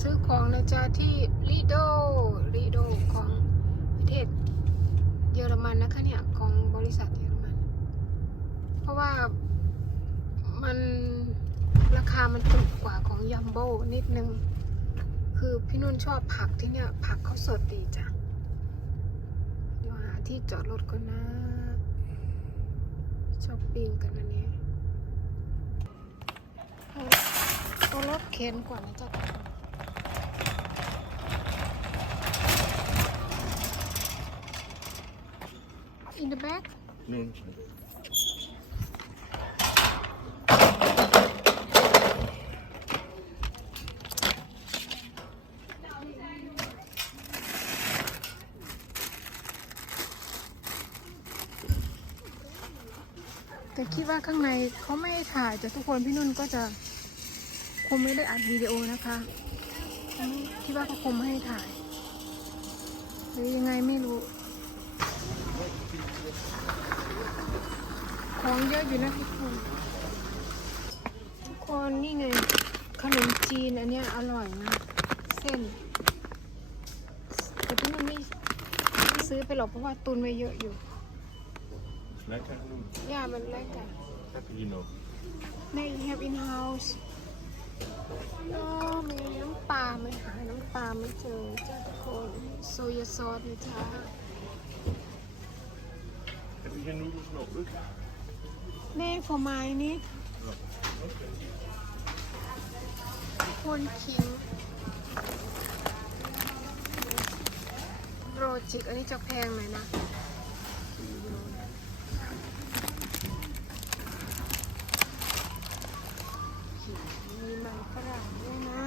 ซื้อของนะจ๊ะที่ลีโดลีโดของประเทศเยอรมันนะคะเนี่ย ของบริษัทเยอรมัน เพราะว่ามันราคามันถูกกว่าของยัมโบ้นิดนึง คือพี่นุ่นชอบผักที่เนี่ย ผักเขาสดดีจ้ะ เดี๋ยวหาที่จอดรถก่อนนะช้อปปิ้งกันอันนี้เอาเอารถเข็นก่อนนะจ๊ะ In the back Nun. แต่คิดว่าข้างในเขาไม่ให้ถ่ายแต่ทุกคนพี่นุ่นก็จะคงไม่ได้อัดวิดีโอนะคะคิดว่าเขาคงไม่ให้ถ่ายหรือยังไงไม่รู้ ของเยอะอยู่นะทุกคนทุกคนนี่ไง ขนมจีนอันเนี้ยอร่อยนะเส้น แต่พี่นุ่นไม่ไม่ซื้อไปหรอกเพราะว่าตุนไว้เยอะอยู่ Lekker. ย่ามันเล็กอะ Heb je hier nog? Nee, ik heb in house โอ้มีน้ำปลาไหม่หาน้ำปลาไม่เจอจ้าทุกคน โซยาซอสนะจ๊ะ Heb je geen noedels nodig? แม่ for my นี่คนขิงโรจิกอันนี้จะแพงหน่อยนะมีมันฝรั่งด้วยนะ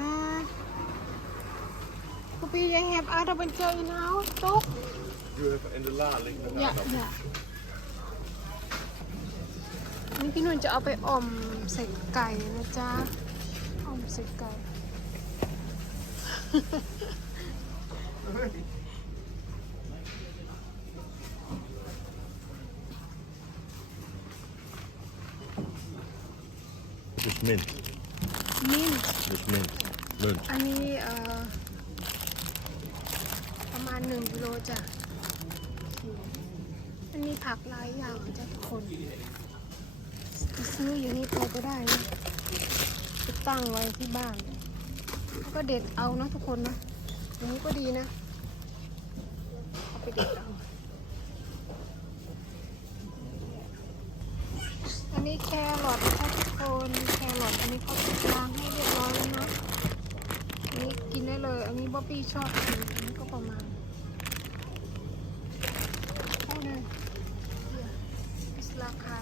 กูปียังแฮบอาร์ตเป็นเจออินเฮาส์ตุ๊ก Doe even in de la liggen. Ja, ja. นี่พี่นุ่นจะเอาไปอ่อมใส่ไก่นะจ๊ะอ่อมใส่ไก่ Dus mint. มิ้น Dus mint. Munt. อันนี้เอ่อประมาณหนึ่งกิโลจ้ะ อันนี้ผักหลายอย่างจ้ะทุกคนจะ ซื้ออยู่นี่ไปก็ได้นะไปตั้งไว้ที่บ้านแล้วก็เด็ดเอานะทุกคนนะอย่างนี้ก็ดีนะ เอาไปเด็ดเอาอันนี้แครอทนะคะทุกคนแครอทอันนี้เขาล้างให้เรียบร้อยแล้วนะอันนี้กินได้เลย อันนี้บ๊อบบี้ชอบกินอันนี้ก็ประมาณเท่านั้นเนี่ยราคา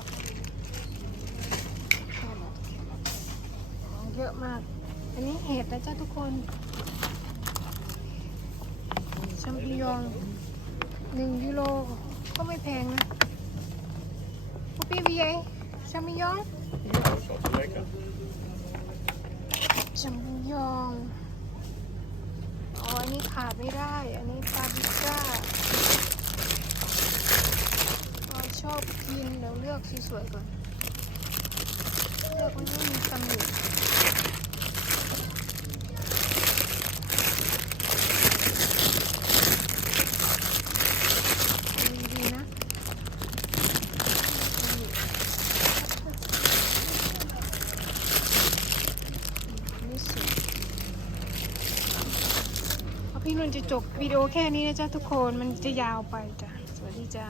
แครอทของเยอะมาก อันนี้เห็ดนะจ๊ะทุกคนแชมปิญองหนึ่งยูโรก็ไม่แพงนะบ๊บบี้วีไอแชมปิญอง Ja, dat is altijd lekker. จัมปิญยองอ๋ออันนี้ขาดไม่ได้ อันนี้ปาปริก้าชอบกินเดี๋ยวเลือกสวยๆก่อน ลือกมันไม่มีตำหนิดีดีๆนะนี่สวยเอาพี่นุ่นจะจบวิดีโอแค่นี้นะจ๊ะทุกคน มันจะยาวไปจ้ะ สวัสดีจ้า